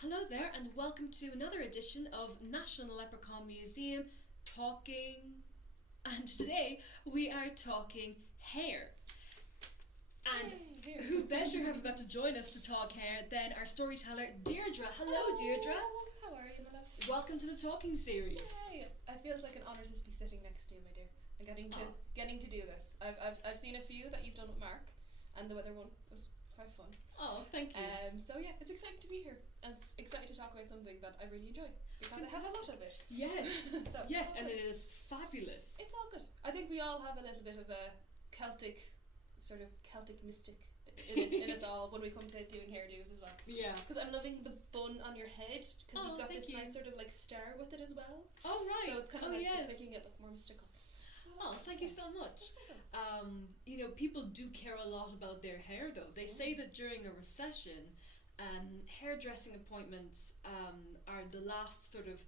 Hello there, and welcome to another edition of National Leprechaun Museum Talking. And today we are talking hair. And who better have got to join us to talk hair than our storyteller Deirdre. Hello, Deirdre. How are you, my love? Welcome to the talking series. Yay! It feels like an honour to be sitting next to you, my dear, and getting to do this. I've seen a few that you've done with Mark, and the other one was quite fun. Oh, thank you. So yeah, it's exciting to be here, and it's exciting to talk about something that I really enjoy because I have a lot of it. Yes, So yes, and good. it is fabulous. It's all good. I think we all have a little bit of a Celtic mystic in us all when we come to doing hairdos as well. Yeah. Because I'm loving the bun on your head because you've got thank this you. nice sort of like star with it as well. Oh, right. So it's kind of yes. it's making it look more mystical. So Oh, thank you so much. People do care a lot about their hair, though. They say that during a recession, hairdressing appointments are the last sort of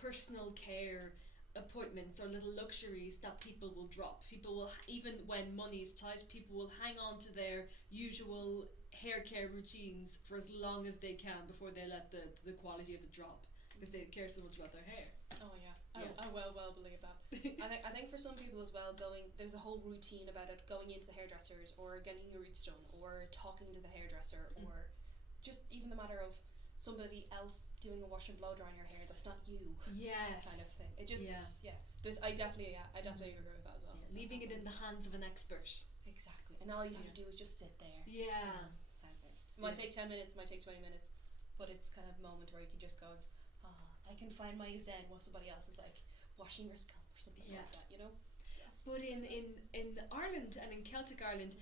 personal care appointments or little luxuries that people will drop. People will, even when money's tight, people will hang on to their usual hair care routines for as long as they can before they let the quality of it drop, because they care so much about their hair. Oh yeah, Yeah. I well believe that. I think for some people as well, there's a whole routine about it, going into the hairdressers or getting your roots done or talking to the hairdresser or just even the matter of somebody else doing a wash and blow dry on your hair that's not you. Yes. Kind of thing. It just I definitely agree with that as well. Yeah, leaving it in the hands of an expert. Exactly. And all you have to do is just sit there. Yeah. Kind of thing. It might take 10 minutes, it might take 20 minutes, but it's kind of a moment where you can just go, I can find my zen while somebody else is like washing your scalp or something like that, you know? So, but in Ireland and in Celtic Ireland,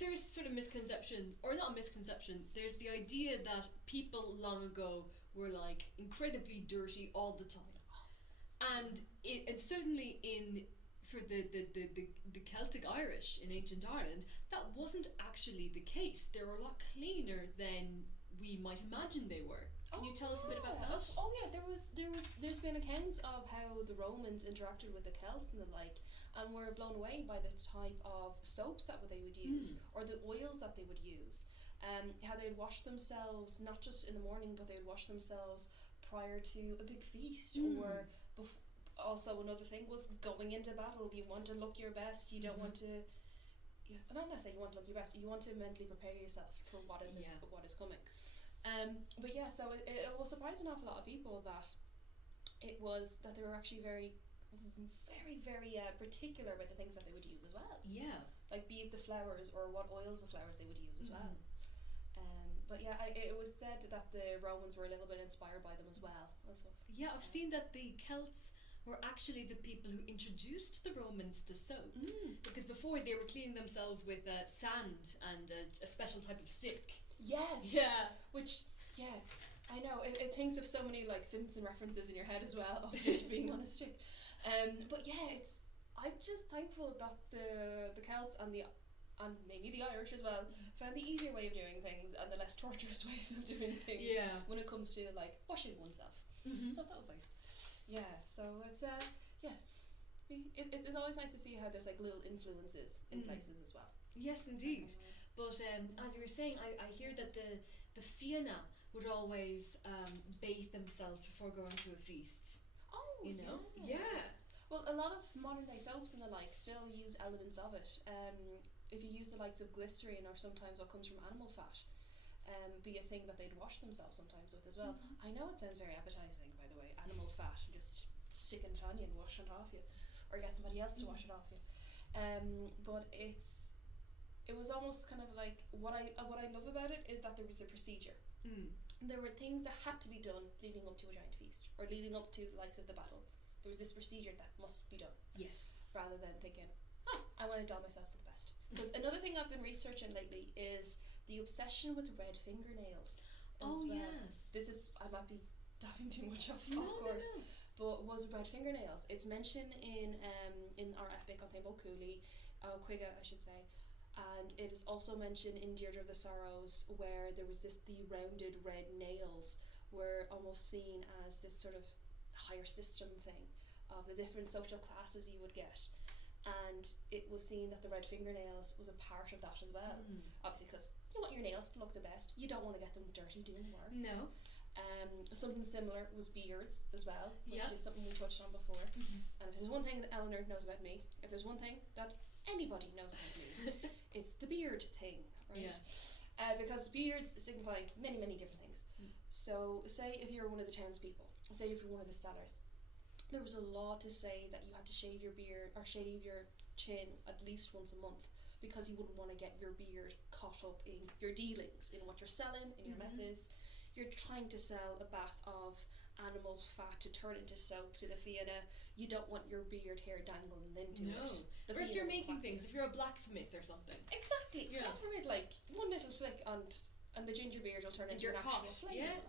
there's sort of misconception, or not misconception, there's the idea that people long ago were like incredibly dirty all the time. And certainly for the Celtic Irish in ancient Ireland, that wasn't actually the case. They were a lot cleaner than we might imagine they were. Can you tell us a bit about that? Oh yeah, there's been accounts of how the Romans interacted with the Celts and the like, and were blown away by the type of soaps that they would use or the oils that they would use. How they would wash themselves not just in the morning, but they would wash themselves prior to a big feast or also another thing was going into battle. You want to look your best. You don't want to. Yeah, I'm not saying you want to look your best. You want to mentally prepare yourself for what is coming. But yeah, so it will surprise an awful lot of people that they were actually very, very, very particular about the things that they would use as well. Yeah. Like be it the flowers or what oils of flowers they would use as well. But yeah, it was said that the Romans were a little bit inspired by them as well. Yeah, I've seen that the Celts were actually the people who introduced the Romans to soap, because before they were cleaning themselves with sand and a special type of stick. Yes. Yeah. Which, I know. It thinks of so many like Simpson references in your head as well of just being on a stick. But yeah, I'm just thankful that the Celts and mainly the Irish as well found the easier way of doing things and the less torturous ways of doing things when it comes to like washing oneself. So that was nice. Yeah, so it's it's always nice to see how there's like little influences in places as well. Yes, indeed. But as you were saying, I hear that the Fenian would always bathe themselves before going to a feast. Oh, you know? Yeah. Well, a lot of modern day soaps and the like still use elements of it. If you use the likes of glycerine or sometimes what comes from animal fat, be a thing that they'd wash themselves sometimes with as well. I know it sounds very appetizing, by the way, animal fat, and just stick it on you and wash it off you, or get somebody else to wash it off you. But it was almost kind of like what I love about it is that there was a procedure. There were things that had to be done leading up to a giant feast or leading up to the likes of the battle. There was this procedure that must be done. Yes. Rather than thinking, I want to doll myself for the best. Because another thing I've been researching lately is the obsession with red fingernails. Yes. This is, I might be diving too much off course. No. But was red fingernails. It's mentioned in our epic on Thimble Cooley, Quigga I should say. And it is also mentioned in Deirdre of the Sorrows, where there was the rounded red nails were almost seen as this sort of higher system thing of the different social classes you would get. And it was seen that the red fingernails was a part of that as well. Obviously, because you want your nails to look the best. You don't want to get them dirty doing work. No. Something similar was beards as well, which Yeah. is something we touched on before. Mhm. And if there's one thing that Eleanor knows about me, if there's one thing that anybody knows about me, it's the beard thing, right? Yeah. Because beards signify many, many different things. So, say if you're one of the townspeople, say if you're one of the sellers, there was a law to say that you had to shave your beard or shave your chin at least once a month, because you wouldn't want to get your beard caught up in your dealings, in what you're selling, in your messes. You're trying to sell a bath of animal fat to turn into soap to the Fianna. You don't want your beard hair dangling into No. it. The Or if Fianna you're will making whack things, you. if you're a blacksmith or something. Exactly. Yeah. God forbid, like one little flick and the ginger beard will turn And into you're an actual caught. flame. Yeah. Like.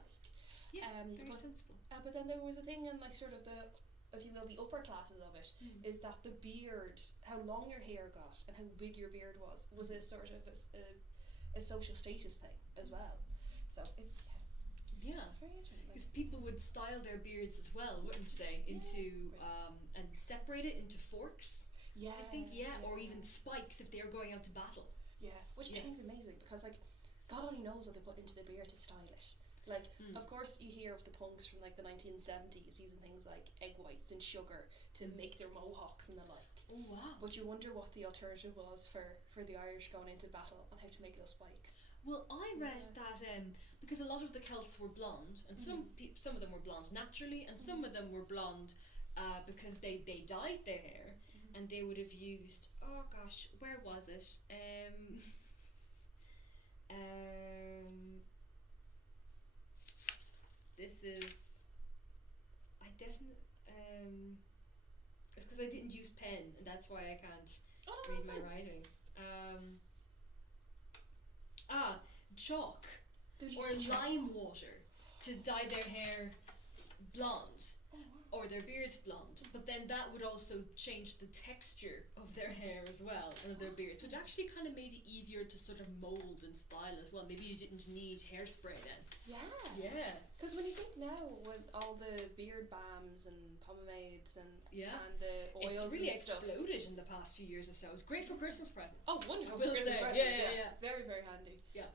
Yeah, very but, sensible. but then there was a thing in like sort of the, if you will, the upper classes of it, is that the beard, how long your hair got and how big your beard was a sort of a social status thing as well. So it's Yeah. it's very interesting. Because people would style their beards as well, wouldn't they? Into and separate it into forks. Yeah, I think or even spikes if they were going out to battle. Yeah, which I think is amazing, because like God only knows what they put into the beard to style it. Like, of course, you hear of the punks from like the 1970s using things like egg whites and sugar to make their mohawks and the like. Oh wow! But you wonder what the alternative was for the Irish going into battle on how to make those spikes. Well, I read that because a lot of the Celts were blonde, and some of them were blonde naturally, and some of them were blonde because they dyed their hair, and they would have used, oh gosh, where was it? This is, I definitely it's because I didn't use pen, and that's why I can't read my writing. Chalk or lime water to dye their hair blonde. Or their beards blonde, but then that would also change the texture of their hair as well, and of their beards, which actually kind of made it easier to sort of mold and style as well. Maybe you didn't need hairspray then. Yeah. Because when you think now with all the beard balms and pomades and the oils, it's really and stuff, exploded in the past few years or so. It's great for Christmas presents. Oh, wonderful! I will Christmas say. presents, Yeah. yes. Very, very handy. Yeah.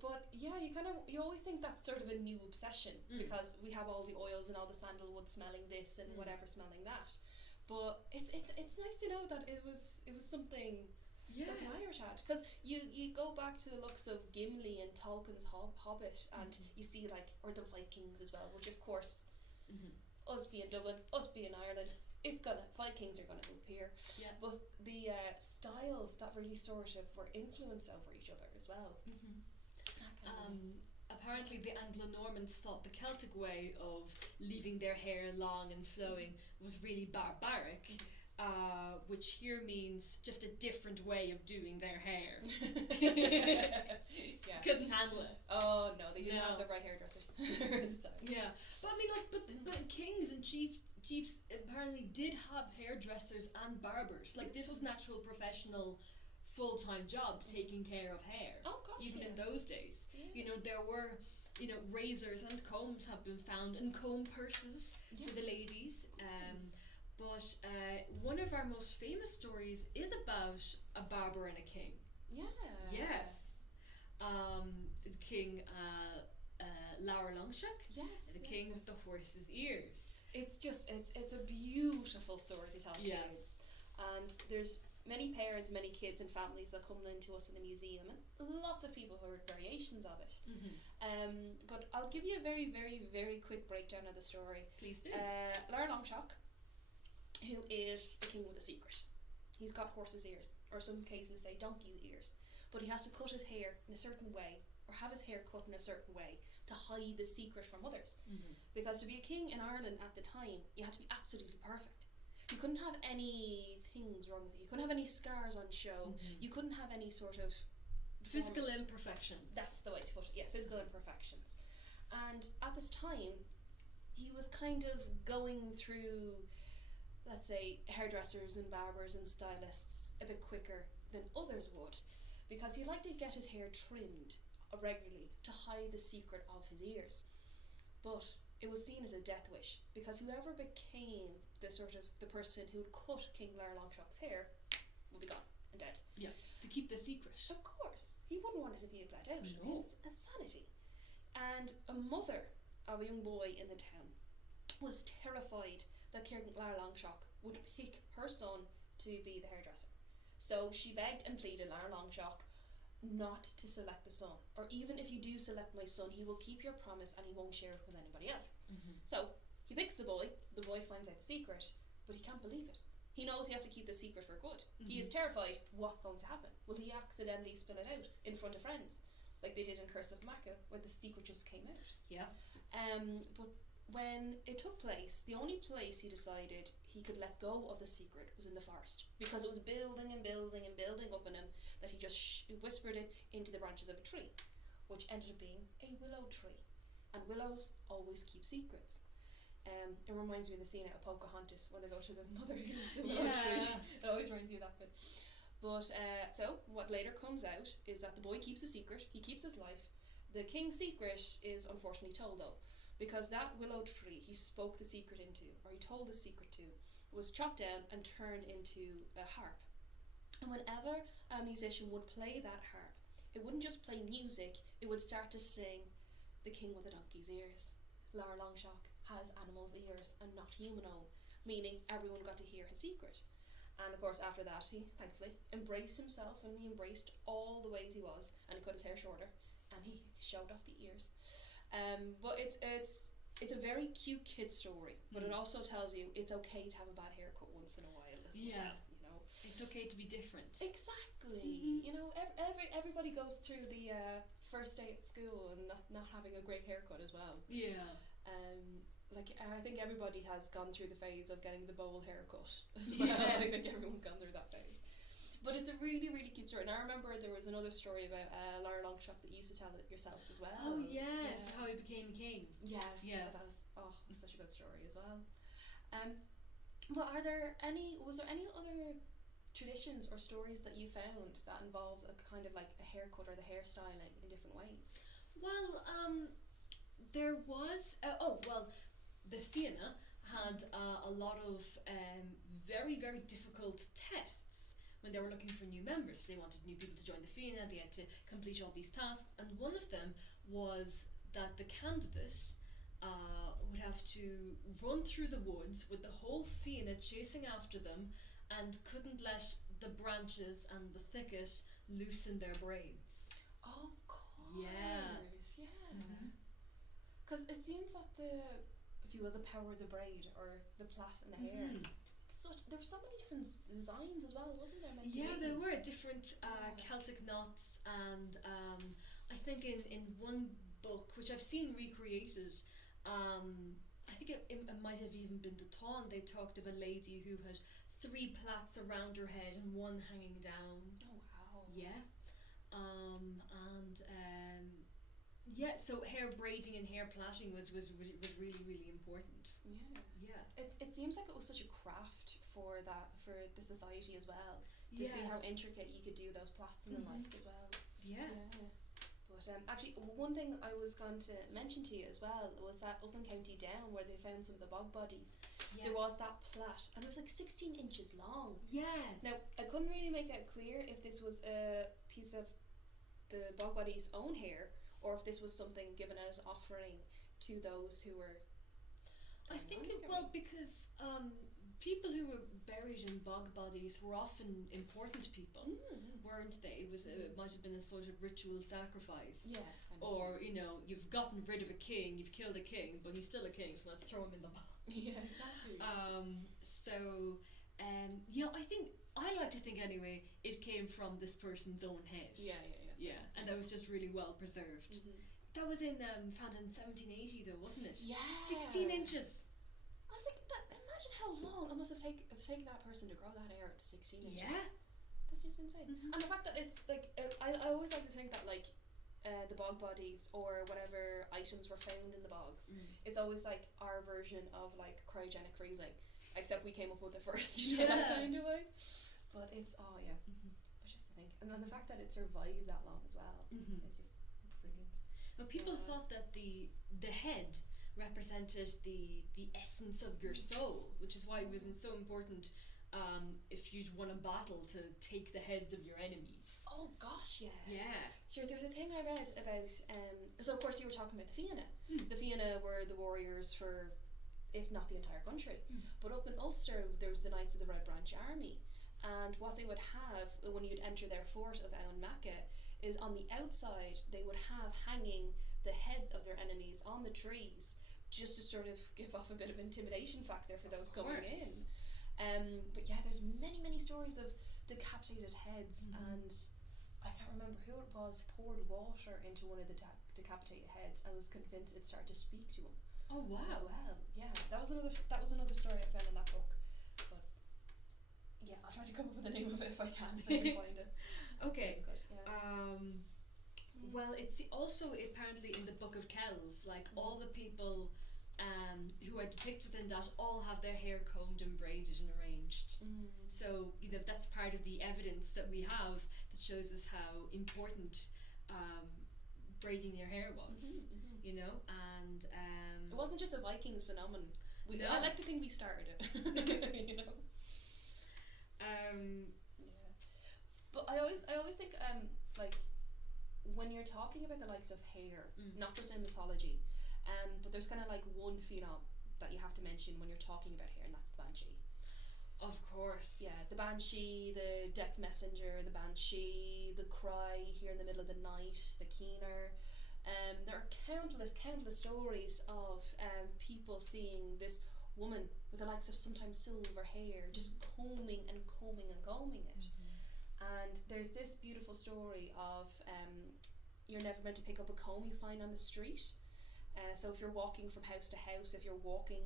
But yeah, you always think that's sort of a new obsession, because we have all the oils and all the sandalwood smelling this and whatever smelling that. But it's nice to know that it was something that the Irish had, because you go back to the looks of Gimli and Tolkien's Hobbit, and you see or the Vikings as well, which of course, us being Dublin, us being Ireland, Vikings are gonna appear. Yeah. But the styles that really sort of were influenced over each other as well. Apparently the Anglo-Normans thought the Celtic way of leaving their hair long and flowing was really barbaric, which here means just a different way of doing their hair. Couldn't handle it. Oh no, they didn't have the right hairdressers. Yeah, but I mean, but kings and chiefs apparently did have hairdressers and barbers. Like, this was an actual professional full-time job taking care of hair. Oh gosh, even in those days. You know, there were, razors and combs have been found, and comb purses for the ladies. But one of our most famous stories is about a barber and a king. Yeah. Yes. King Laura Longshock. Yes. The king with the horse's ears. It's a beautiful story to tell kids, and there's many parents, many kids and families that come into us in the museum, and lots of people who heard variations of it. But I'll give you a very, very, very quick breakdown of the story. Please do. Laura Longshock, who is the king with a secret. He's got horse's ears, or some cases say donkey ears, but he has to cut his hair in a certain way, or have his hair cut in a certain way, to hide the secret from others. Because to be a king in Ireland at the time, you had to be absolutely perfect. You couldn't have any things wrong with you. You couldn't have any scars on show. You couldn't have any sort of physical imperfections. That's the way to put it. Yeah, physical imperfections. And at this time, he was kind of going through, let's say, hairdressers and barbers and stylists a bit quicker than others would, because he liked to get his hair trimmed regularly to hide the secret of his ears. But it was seen as a death wish, because whoever became the person who would cut King Lair Longshock's hair would be gone and dead. Yeah, to keep the secret. Of course, he wouldn't want it to be bled out. No. It's a sanity. And a mother of a young boy in the town was terrified that Lara Longshock would pick her son to be the hairdresser. So she begged and pleaded Lara Longshock not to select the son, or even if you do select my son, he will keep your promise and he won't share it with anybody else. So he picks the boy finds out the secret, but he can't believe it. He knows he has to keep the secret for good. He is terrified, what's going to happen? Will he accidentally spill it out in front of friends, like they did in Curse of Macha, where the secret just came out? Yeah. But when it took place, the only place he decided he could let go of the secret was in the forest, because it was building and building and building up in him that he just whispered it into the branches of a tree, which ended up being a willow tree. And willows always keep secrets. It reminds me of the scene out of Pocahontas when they go to the mother who's the willow tree. It always reminds me of that bit. But so what later comes out is that the boy keeps a secret. He keeps his life. The king's secret is unfortunately told though, because that willow tree he spoke the secret into, or he told the secret to, was chopped down and turned into a harp. And whenever a musician would play that harp, it wouldn't just play music, it would start to sing "The King with the Donkey's Ears. Lara Longshock has animal's ears and not human own," meaning everyone got to hear his secret. And of course after that he thankfully embraced himself, and he embraced all the ways he was, and he cut his hair shorter and he showed off the ears. But it's a very cute kid story, but it also tells you it's okay to have a bad haircut once in a while as well. You know, it's okay to be different. Exactly. You know, everybody goes through the first day at school and not having a great haircut as well. Yeah. Like I think everybody has gone through the phase of getting the bowl haircut as well. I think everyone's gone through that phase. But it's a really, really cute story. And I remember there was another story about Lara Longshock that you used to tell it yourself as well. Oh yes, how he became a king. Yes. That was such a good story as well. But was there any other traditions or stories that you found that involved a kind of like a haircut or the hairstyling in different ways? Well, there was the Fenian had a lot of very, very difficult tests when they were looking for new members. If they wanted new people to join the Fenian, they had to complete all these tasks, and one of them was that the candidate would have to run through the woods with the whole Fenian chasing after them, and couldn't let the branches and the thicket loosen their braids. Of course. Yeah. Because it seems that the power of the braid or the plait in the hair. There were so many different designs as well, wasn't there? There were different Celtic knots, and I think in one book, which I've seen recreated, I think it might have even been the Tawn, they talked of a lady who had 3 plaits around her head and one hanging down. Oh wow. Yeah. So hair braiding and hair plaiting was really, really important. Yeah. It seems like it was such a craft for the society as well. To see how intricate you could do those plaits in the life as well. Yeah. But actually, one thing I was going to mention to you as well was that up in County Down, where they found some of the bog bodies, there was that plait, and it was like 16 inches long. Yes. Now, I couldn't really make out clear if this was a piece of the bog body's own hair, or if this was something given as offering to those who were... because people who were buried in bog bodies were often important people, weren't they? It might have been a sort of ritual sacrifice. Yeah. Or, you've gotten rid of a king, you've killed a king, but he's still a king, so let's throw him in the bog. Yeah, exactly. I like to think anyway, it came from this person's own head. Yeah, and that was just really well preserved. That was found in 1780 though, wasn't it? Yeah. 16 inches. I was like, imagine how long it must have taken that person to grow that hair to 16 inches. Yeah. That's just insane. And the fact that it's like, I always like to think that like the bog bodies or whatever items were found in the bogs, it's always like our version of like cryogenic freezing, except we came up with it first, that kind of way. But it's, but just to think. And then the fact that it survived that long as well, it's just brilliant. But people thought that the head represented the essence of your soul, which is why it was so important if you'd won a battle to take the heads of your enemies. Oh gosh, yeah. Yeah. Sure, there's a thing I read about, so of course you were talking about the Fianna. The Fianna were the warriors for, if not the entire country. But up in Ulster, there was the Knights of the Red Branch Army. And what they would have, when you'd enter their fort of Aon Macha, is on the outside, they would have hanging the heads of their enemies on the trees, just to sort of give off a bit of intimidation factor for those going in. But yeah, there's many stories of decapitated heads, and I can't remember who it was poured water into one of the decapitated heads. I was convinced it started to speak to him. Oh wow! As well, yeah, that was another story I found in that book. But yeah, I'll try to come up with the name of it if I can find it. Okay. That's good. Yeah. Well, it's also apparently in the Book of Kells, like all the people who are depicted in that all have their hair combed and braided and arranged. So that's part of the evidence that we have that shows us how important braiding your hair was. You know, and it wasn't just a Vikings phenomenon. No. I like to think we started it. You know. Yeah. But I always think like when you're talking about the likes of hair, not just in mythology, but there's kind of like one phenom that you have to mention when you're talking about hair, and that's the banshee. Of course. Yeah, the banshee, the death messenger, the banshee, the cry here in the middle of the night, the keener. There are countless stories of people seeing this woman with the likes of sometimes silver hair just combing and combing and combing it. And there's this beautiful story of you're never meant to pick up a comb you find on the street. So if you're walking from house to house, if you're walking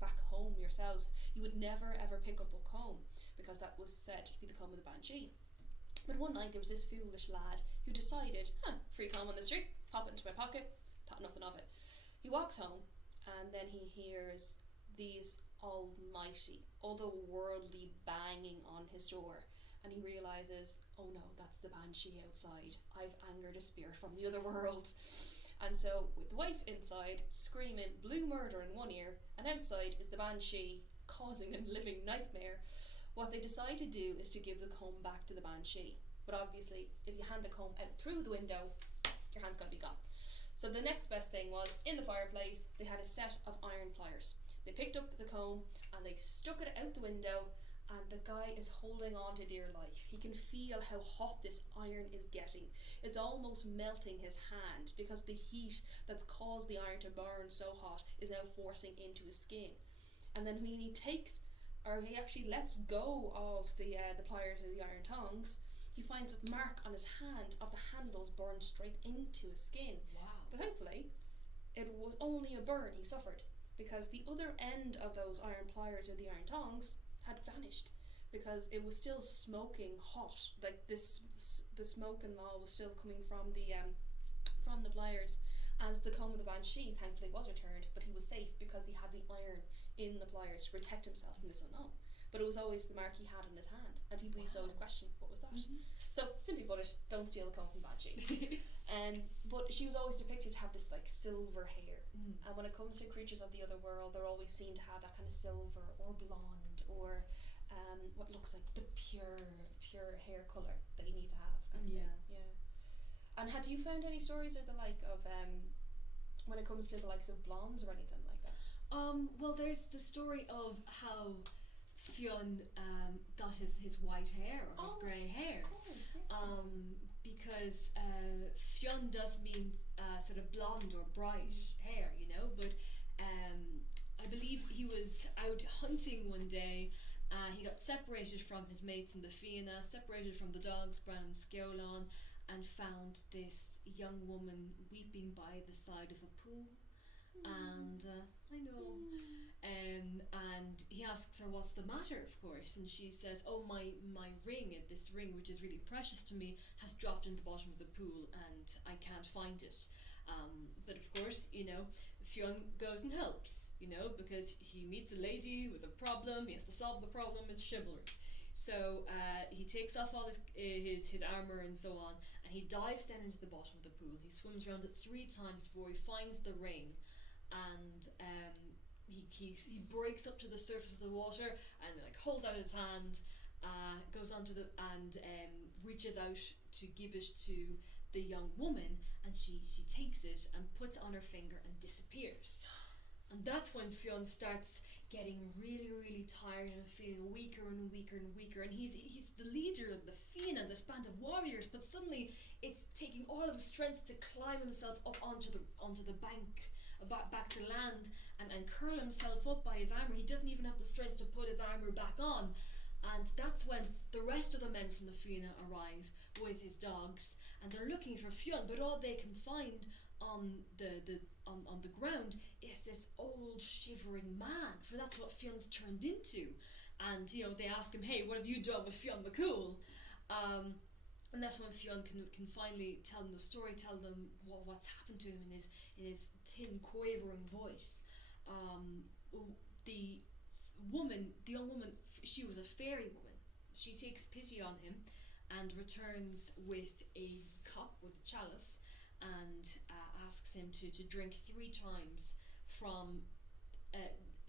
back home yourself, you would never ever pick up a comb, because that was said to be the comb of the banshee. But one night there was this foolish lad who decided, free comb on the street, pop it into my pocket, thought nothing of it. He walks home, and then he hears these almighty, otherworldly banging on his door, and he realises, oh no, that's the banshee outside. I've angered a spirit from the other world. And so, with the wife inside, screaming blue murder in one ear, and outside is the banshee, causing a living nightmare, what they decide to do is to give the comb back to the banshee. But obviously, if you hand the comb out through the window, your hand's gotta be gone. So the next best thing was, in the fireplace, they had a set of iron pliers. They picked up the comb, and they stuck it out the window, and the guy is holding on to dear life. He can feel how hot this iron is getting. It's almost melting his hand, because the heat that's caused the iron to burn so hot is now forcing into his skin. And then when he actually lets go of the pliers or the iron tongs, he finds a mark on his hand of the handles burned straight into his skin. Wow. But thankfully, it was only a burn he suffered, because the other end of those iron pliers or the iron tongs had vanished, because it was still smoking hot. Like the smoke and all was still coming from the pliers, as the comb of the banshee thankfully was returned, but he was safe because he had the iron in the pliers to protect himself from this unknown. But it was always the mark he had in his hand, and people used to always question, what was that? So simply put it, don't steal the comb from banshee. But she was always depicted to have this like silver hair, and when it comes to creatures of the other world, they're always seen to have that kind of silver or blonde or what looks like the pure hair colour that you need to have kind of thing. Yeah. And had you found any stories or the like of when it comes to the likes of blondes or anything like that? Well, there's the story of how Fionn got his white hair or his grey hair. Of course, yeah. Because Fionn does mean sort of blonde or bright hair, you know, but I believe he was out hunting one day. He got separated from his mates in the Fianna, separated from the dogs, Bran and Sciolán, and found this young woman weeping by the side of a pool. And I know. And he asks her what's the matter, of course, and she says, oh, my ring, this ring which is really precious to me, has dropped in the bottom of the pool and I can't find it. But of course, you know, Fionn goes and helps, you know, because he meets a lady with a problem, he has to solve the problem, it's chivalry. So he takes off all his armour and so on, and he dives down into the bottom of the pool. He swims around it 3 times before he finds the ring, and he breaks up to the surface of the water and like holds out his hand, goes onto the and reaches out to give it to the young woman, and she takes it and puts it on her finger and disappears. And that's when Fionn starts getting really, really tired and feeling weaker and weaker and weaker. And he's the leader of the Fenian, this band of warriors, but suddenly it's taking all of his strength to climb himself up onto the bank, back to land, and curl himself up by his armour. He doesn't even have the strength to put his armour back on. And that's when the rest of the men from the Fenian arrive with his dogs, and they're looking for Fionn, but all they can find on the ground is this old shivering man, for that's what Fionn's turned into. And they ask him, hey, what have you done with Fionn McCool? And that's when Fionn can finally tell them the story, tell them what's happened to him in his thin, quavering voice. The young woman, she was a fairy woman. She takes pity on him and returns with a cup, with a chalice, and asks him to drink 3 times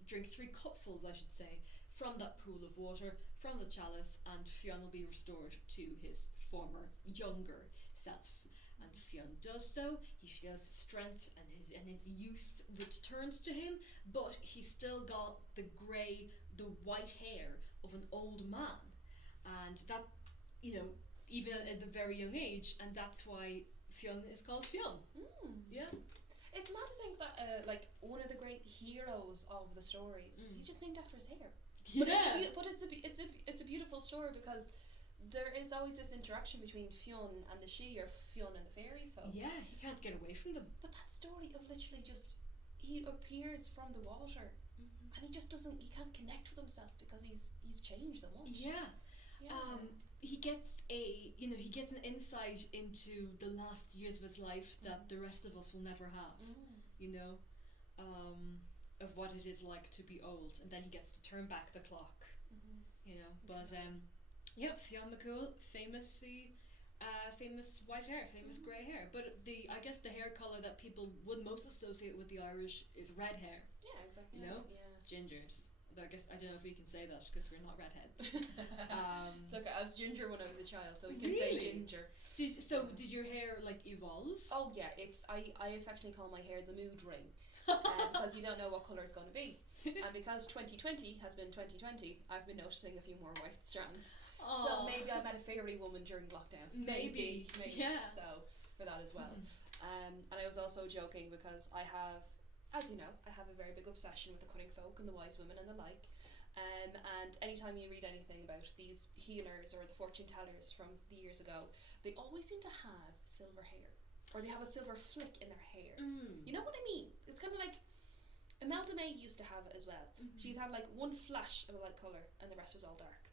drink 3 cupfuls, I should say, from that pool of water, from the chalice, and Fionn will be restored to his former younger self. And Fionn does so. He feels strength and his youth returns to him, but he's still got the white hair of an old man, and that, even at the very young age, and that's why Fionn is called Fionn. Yeah. It's mad to think that one of the great heroes of the stories, he's just named after his hair. Yeah. But it's a beautiful story, because there is always this interaction between Fionn and the Sidhe, or Fionn and the fairy folk. Yeah, he can't get away from them. But that story of literally just, he appears from the water, and he just doesn't, he can't connect with himself because he's changed so much. Yeah. He gets an insight into the last years of his life that the rest of us will never have. Of what it is like to be old, and then he gets to turn back the clock. But Fionn McCool, famous white hair, famous grey hair. But I guess the hair colour that people would most associate with the Irish is red hair. Yeah, exactly. Yeah. Gingers. I guess I don't know if we can say that because we're not redheads. Look, I was ginger when I was a child, so we can say ginger. Did your hair evolve? Oh yeah, I affectionately call my hair the mood ring, because you don't know what colour it's going to be. And because 2020 has been 2020, I've been noticing a few more white strands. Aww. So maybe I met a fairy woman during lockdown. Maybe. Yeah. So for that as well. And I was also joking because I have, as you know, I have a very big obsession with the cunning folk and the wise women and the like. And anytime you read anything about these healers or the fortune tellers from the years ago, they always seem to have silver hair, or they have a silver flick in their hair. You know what I mean? It's kind of like Imelda May used to have it as well. She'd have one flash of a light colour and the rest was all dark.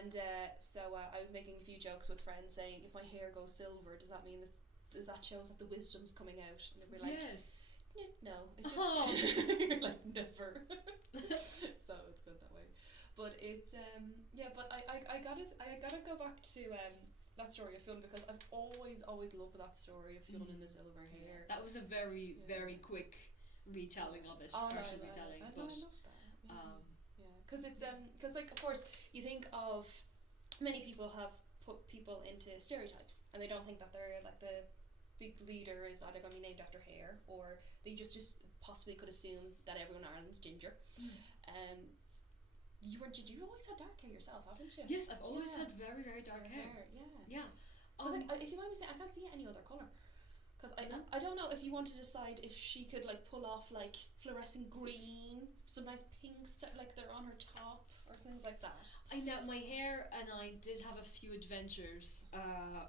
And so I was making a few jokes with friends saying, if my hair goes silver, does that mean does that shows that the wisdom's coming out? And they'd be like, yes. No, it's just like never. So it's good that way. But it's but I gotta go back to that story of Fionn, because I've always loved that story of Fionn in the silver hair. That was a very very quick retelling of it. Retelling. I love that. Because it's because of course you think of, many people have put people into stereotypes, and they don't think that they're the big leader is either going to be named after hair, or they just possibly could assume that everyone in Ireland's ginger. You've always had dark hair yourself, haven't you? Yes, I've always had very very dark hair. Yeah. Because if you mind me saying, I can't see any other colour. Because I don't know if you want to decide if she could pull off fluorescent green, some nice pinks that they're on her top, or things like that. I know my hair, and I did have a few adventures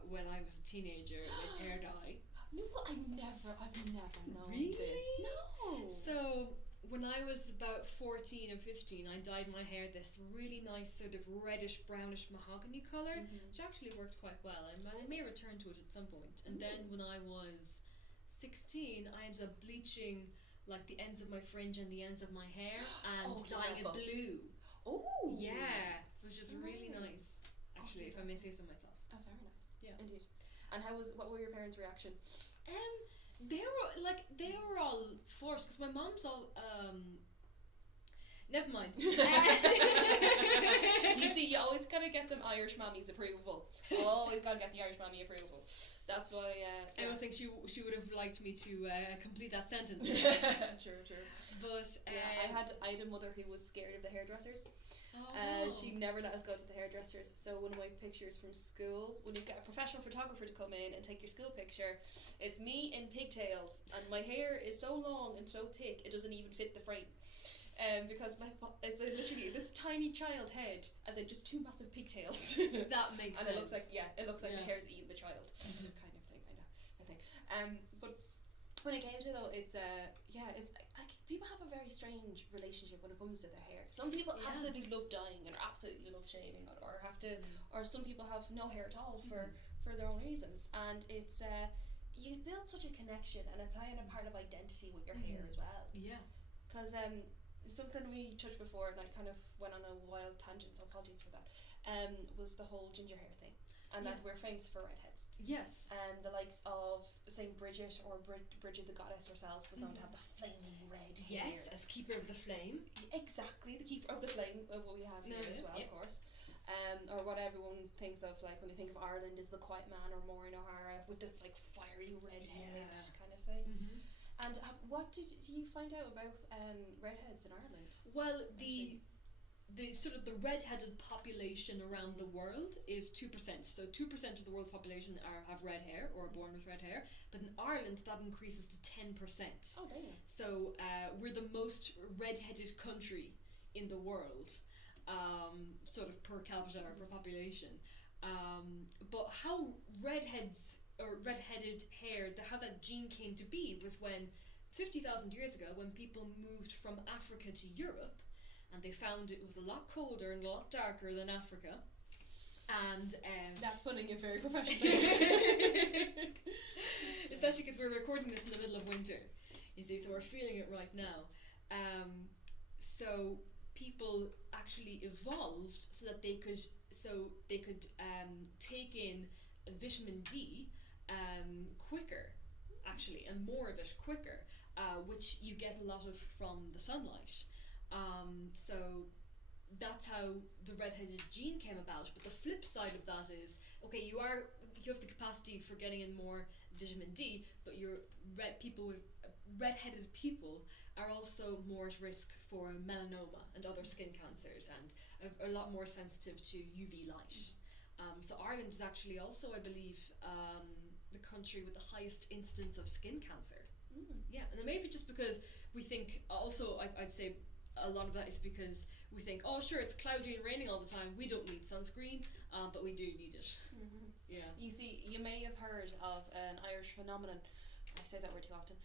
when I was a teenager with hair dye. No, I've never known really? this. No. So when I was about 14 or 15, I dyed my hair this really nice sort of reddish brownish mahogany colour, which actually worked quite well, and I may return to it at some point. And then when I was 16, I ended up bleaching the ends of my fringe and the ends of my hair and dyeing it blue. Oh yeah, which is really nice, actually, if I may say so myself. Oh, very nice. Yeah, indeed. And what were your parents' reaction? They were all for it, because my mom's never mind. You see, you always gotta get them Irish mammy's approval. Always gotta get the Irish mammy approval. That's why. I don't think she would have liked me to complete that sentence. True. But I had a mother who was scared of the hairdressers. She never let us go to the hairdressers. So one of my pictures from school, when you get a professional photographer to come in and take your school picture, it's me in pigtails, and my hair is so long and so thick it doesn't even fit the frame. Because it's literally this tiny child head and then just 2 massive pigtails. That makes and sense. It looks like the hair's eating the child, kind of thing. I think. But when it came to though, it's people have a very strange relationship when it comes to their hair. Some people absolutely love dyeing and absolutely love shaving, or have to, or some people have no hair at all for their own reasons, and it's you build such a connection and a kind of part of identity with your hair as well. Yeah. Because something we touched before, and I kind of went on a wild tangent, so apologies for that, was the whole ginger hair thing, and that we're famous for redheads. Yes. The likes of Saint Bridget, or Bridget the goddess herself, was known to have the flaming red hair. Yes, as keeper of the flame. Exactly, the keeper of the flame, what we have here as well, of course. Or what everyone thinks of, like when they think of Ireland, is the quiet man, or Maureen O'Hara with the like fiery red head kind of thing. And what did you find out about redheads in Ireland? Well, the sort of the red-headed population around the world is 2%. So 2% of the world's population have red hair or are born with red hair. But in Ireland, that increases to 10%. Oh, damn. So we're the most red-headed country in the world, sort of per capita or per population. But how redheads or red-headed hair, how that gene came to be was when 50,000 years ago, when people moved from Africa to Europe, and they found it was a lot colder and a lot darker than Africa. And that's putting it very professional. Especially because we're recording this in the middle of winter, you see, so we're feeling it right now. So people actually evolved so they could take in vitamin D quicker, actually, and more of it quicker, which you get a lot of from the sunlight. So that's how the redheaded gene came about. But the flip side of that is, okay, you have the capacity for getting in more vitamin D, but redheaded people are also more at risk for melanoma and other skin cancers, and a lot more sensitive to UV light. So Ireland is actually also, I believe, the country with the highest incidence of skin cancer. Yeah, and then maybe just because we think, also I'd say a lot of that is because we think, oh sure, it's cloudy and raining all the time, we don't need sunscreen, but we do need it. Yeah. You see, you may have heard of an Irish phenomenon, I say that word too often,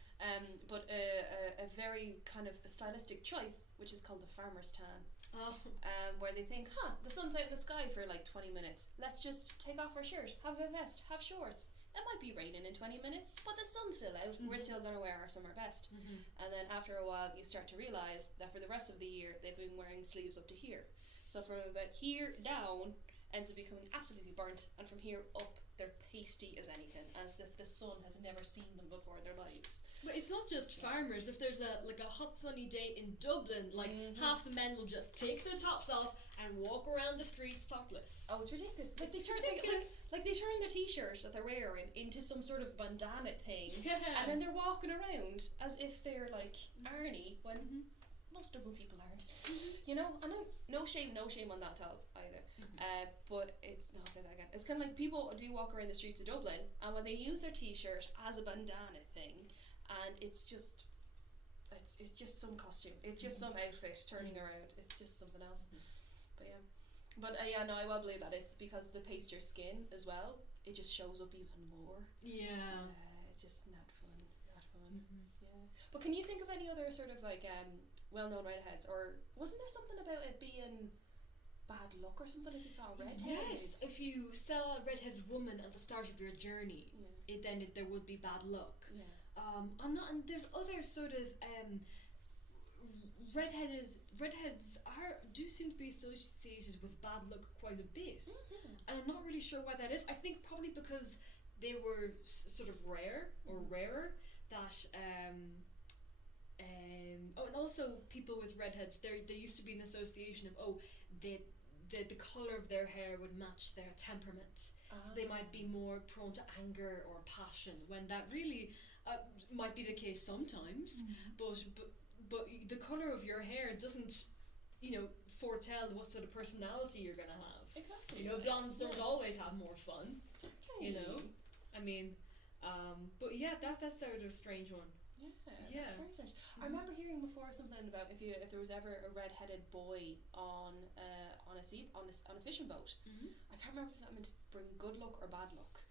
but a very kind of stylistic choice, which is called the farmer's tan. Where they think, the sun's out in the sky for like 20 minutes, let's just take off our shirt, have a vest, have shorts. It might be raining in 20 minutes, but the sun's still out. We're still going to wear our summer best. And then after a while, you start to realise that for the rest of the year, they've been wearing sleeves up to here. So from about here down, ends up becoming absolutely burnt, and from here up, they're pasty as anything, as if the sun has never seen them before in their lives. But it's not just farmers. If there's a hot sunny day in Dublin, like half the men will just take their tops off and walk around the streets topless. Oh, it's ridiculous. Like they turn their t-shirt that they're wearing into some sort of bandana thing, and then they're walking around as if they're like Arnie, when most Dublin people aren't. You know, and no shame on that at all either. But I'll say that again. It's kind of like people do walk around the streets of Dublin, and when they use their t-shirt as a bandana thing, and it's just some costume. It's just some outfit turning around. It's just something else. But no, I will believe that it's because the pasture skin as well. It just shows up even more. Yeah. It's just not fun. Yeah. But can you think of any other sort of like well-known redheads, or wasn't there something about it being bad luck or something if you saw a redhead? Yes, if you saw a redheaded woman at the start of your journey, there would be bad luck. Yeah. And there's other sort of redheads do seem to be associated with bad luck quite a bit, and I'm not really sure why that is. I think probably because they were sort of rare or rarer, that and also people with redheads, they used to be an association of the color of their hair would match their temperament, so they might be more prone to anger or passion, when that really might be the case sometimes, but the color of your hair doesn't, foretell what sort of personality you're gonna have. Exactly. Blondes don't always have more fun. Exactly. I mean, but yeah, that's sort of a strange one. Yeah, that's very strange. I remember hearing before something about if there was ever a red-headed boy on a fishing boat. I can't remember if that meant to bring good luck or bad luck.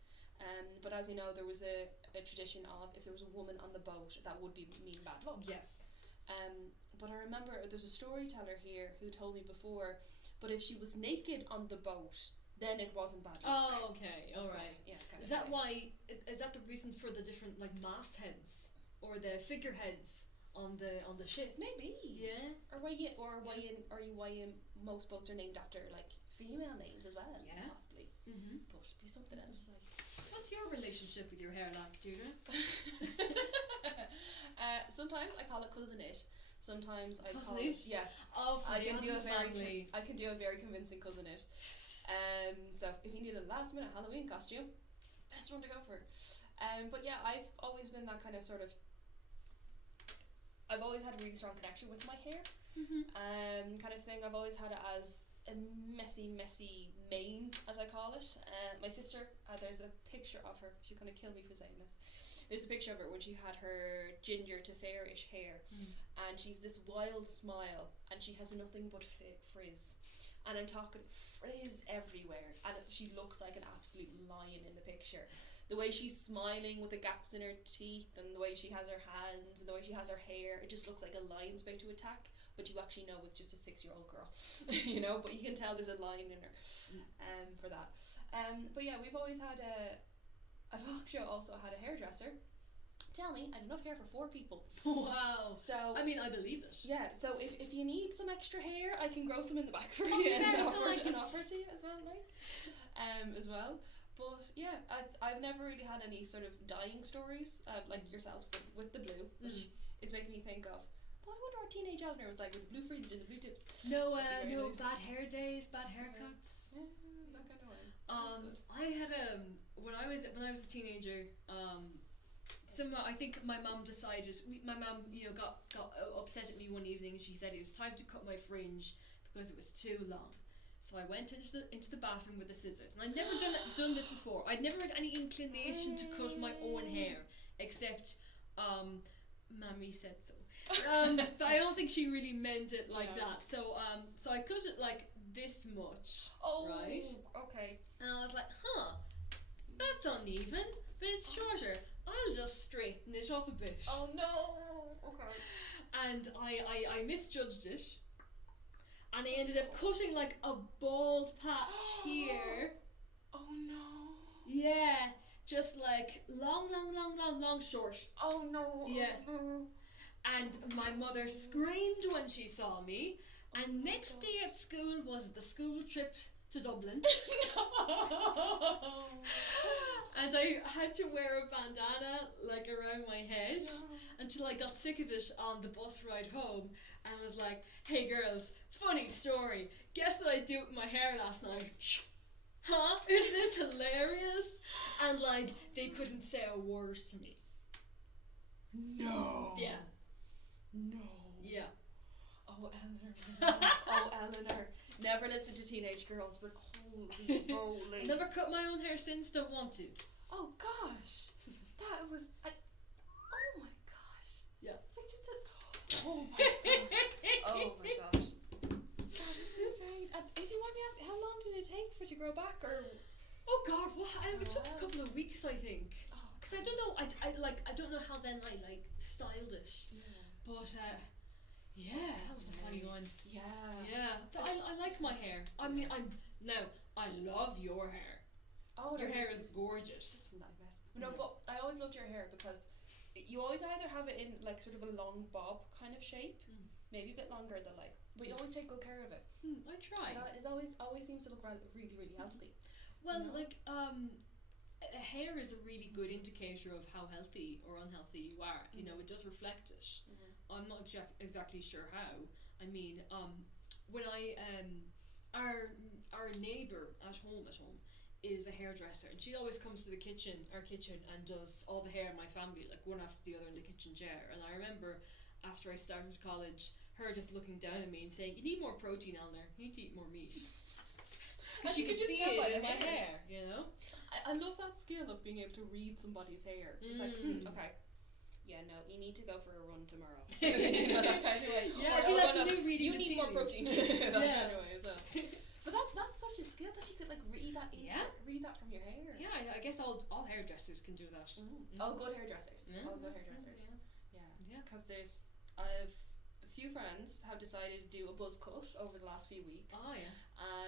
But as you know, there was a tradition of if there was a woman on the boat, that would mean bad luck. Yes. But I remember there's a storyteller here who told me before, but if she was naked on the boat, then it wasn't bad luck. Oh, okay, all right. Yeah. Is that why? Is that the reason for the different mastheads or the figureheads on the ship? Maybe. Yeah. Or why most boats are named after female names as well. Yeah. Possibly. But it'd be something else What's your relationship with your hair like, Deirdre? Sometimes I call it cousin it. Sometimes I call it? it Oh, for I can do a very convincing cousin it. So if you need a last minute Halloween costume, best one to go for. But yeah, I've always been that kind of I've always had a really strong connection with my hair. Kind of thing. I've always had it as a messy mane, as I call it. My sister, there's a picture of her. She's gonna kill me for saying this. There's a picture of her when she had her ginger to fairish hair, and she's this wild smile, and she has nothing but frizz. And I'm talking frizz everywhere, and she looks like an absolute lion in the picture. The way she's smiling with the gaps in her teeth, and the way she has her hands, and the way she has her hair, it just looks like a lion's about to attack, but you actually know it's just a 6-year-old girl. But you can tell there's a lion in her for that. But yeah, I've actually also had a hairdresser tell me I had enough hair for 4 people. Wow. So I mean, I believe it. yeah, so if you need some extra hair, I can grow some in the back for Oh, you and very offer to you as well. But yeah, I've never really had any sort of dying stories like yourself with the blue, which is making me think of, well, I wonder what teenage Eleanor was like with the blue fringe and the blue tips. No, nice. bad hair days, bad haircuts. Yeah, that kind of way. I had when I was a teenager. Somehow I think my mum decided. My mum, got upset at me one evening. She said it was time to cut my fringe because it was too long. So I went into the bathroom with the scissors, and I'd never done this before. I'd never had any inclination to cut my own hair, except Mammy said so. But I don't think she really meant it like that. So I cut it like this much. Oh, right. Okay. And I was like, that's uneven, but it's shorter. I'll just straighten it up a bit. Oh no. Okay. And I misjudged it, and I ended up cutting like a bald patch here. Oh no. Yeah, just like long, short. Oh no. Yeah. Oh, no. And my mother screamed when she saw me. And next day at school was the school trip to Dublin. No. And I had to wear a bandana like around my head until I got sick of it on the bus ride home, and was like, hey girls, funny story, guess what I did with my hair last night? Huh? Isn't this hilarious? And like, they couldn't say a word to me. No. Yeah. No. Yeah. Oh, Eleanor. Never listen to teenage girls, but holy moly. Never cut my own hair since, don't want to. Oh gosh. That was... oh my gosh. Yeah. Like just a... Oh my gosh. Oh my gosh. That is insane. And if you want me to ask, how long did it take for it to grow back, or... Oh god, it took a couple of weeks, I think. Oh, because I don't know, I don't know how then I styled it. Yeah. But yeah, that was a funny one. Yeah. But I like my hair. I mean, I love your hair. Oh, your hair is gorgeous. Isn't that best? No, but I always loved your hair because you always either have it in like sort of a long bob kind of shape, maybe a bit longer than like, but you always take good care of it. I try. And it always seems to look really, really healthy. Well, hair is a really good indicator of how healthy or unhealthy you are. You know, it does reflect it. I'm not exactly sure how. I mean, when our neighbour at home is a hairdresser, and she always comes to our kitchen and does all the hair in my family, like one after the other in the kitchen chair. And I remember after I started college, her just looking down at me and saying, "You need more protein, Eleanor. You need to eat more meat." Because she could see it in my hair, you know. I love that skill of being able to read somebody's hair. It's like, okay, yeah, no, you need to go for a run tomorrow. You know, that kind of way. Yeah, you need more protein. That kind of way, so. But that's such a skill that you could like read that read that from your hair. Yeah, I guess all hairdressers can do that. Oh, good hairdressers. All good hairdressers. Yeah. Because there's a few friends have decided to do a buzz cut over the last few weeks. Oh yeah.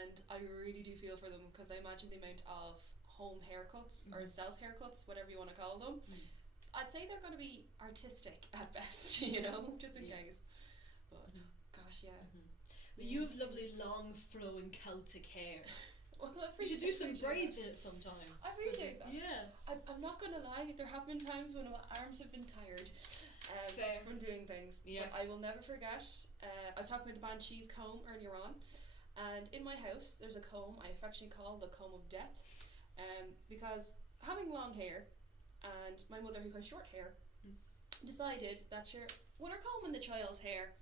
And I really do feel for them, because I imagine the amount of home haircuts or self haircuts, whatever you want to call them. I'd say they're going to be artistic at best, you know, just in case. But gosh, But you have lovely long flowing Celtic hair. Well, we should do some braids in it sometime. I appreciate that. Yeah. I'm not going to lie, there have been times when my arms have been tired from doing things. Yeah. But I will never forget, I was talking about the band Cheese Comb earlier on, and in my house there's a comb I affectionately call the comb of death, because having long hair, and my mother, who has short hair, decided that when we're combing the child's hair,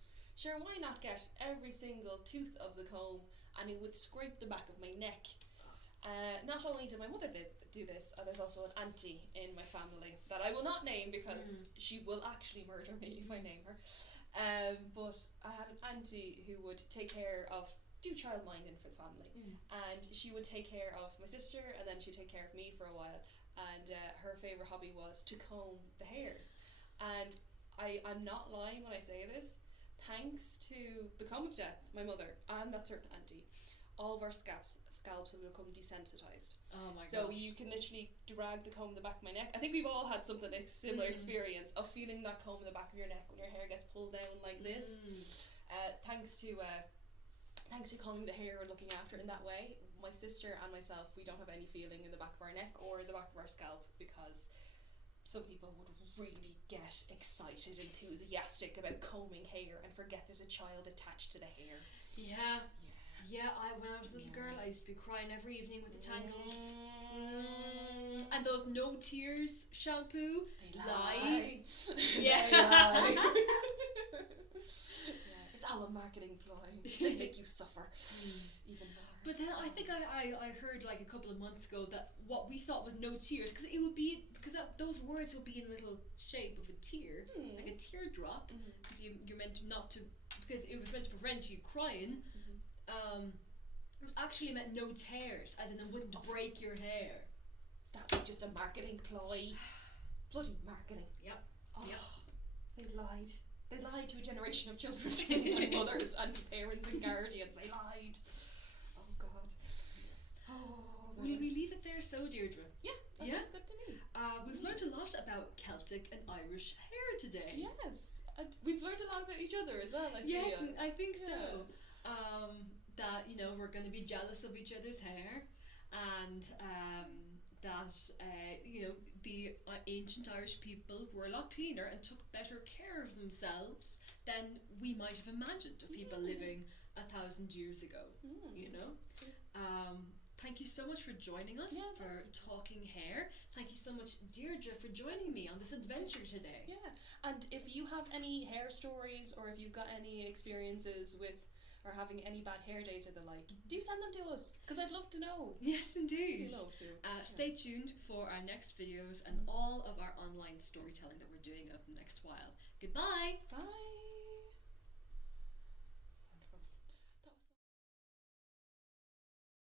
why not get every single tooth of the comb, and it would scrape the back of my neck. Not only did my mother do this, there's also an auntie in my family that I will not name, because she will actually murder me if I name her. But I had an auntie who would take care of, do childminding for the family, and she would take care of my sister, and then she'd take care of me for a while. And her favourite hobby was to comb the hairs. And I'm not lying when I say this. Thanks to the comb of death, my mother and that certain auntie, all of our scalps have become desensitized. Oh my god! So you can literally drag the comb in the back of my neck. I think we've all had something like similar experience of feeling that comb in the back of your neck when your hair gets pulled down like this. Thanks to combing the hair and looking after it in that way, my sister and myself, we don't have any feeling in the back of our neck or the back of our scalp, because some people would really get excited, enthusiastic about combing hair and forget there's a child attached to the hair. Yeah. When I was a little girl, I used to be crying every evening with the tangles. And those no tears shampoo. They lie. Yeah. They lie. It's all a marketing ploy. They make you suffer even more. But then I think I heard like a couple of months ago that what we thought was no tears, because it would be, those words would be in a little shape of a tear, like a teardrop, because you're meant to not to, because it was meant to prevent you crying. It actually meant no tears, as in it wouldn't break your hair. That was just a marketing ploy. Bloody marketing. Yep. Oh, they lied. They lied to a generation of children, my mothers and parents and guardians. They lied. Oh God. Oh. Will we leave it there, so Deirdre? Yeah, that sounds good to me. We've learned a lot about Celtic and Irish hair today. Yes, and we've learned a lot about each other as well. I think so. That we're going to be jealous of each other's hair, and that the ancient Irish people were a lot cleaner and took better care of themselves than we might have imagined of people living 1,000 years ago. Thank you so much for joining us for talking hair. Thank you so much, Deirdre, for joining me on this adventure today. Yeah, and if you have any hair stories, or if you've got any experiences with or having any bad hair days or the like, do send them to us, because I'd love to know. Yes, indeed. I'd love to. Stay tuned for our next videos and all of our online storytelling that we're doing over the next while. Goodbye. Bye.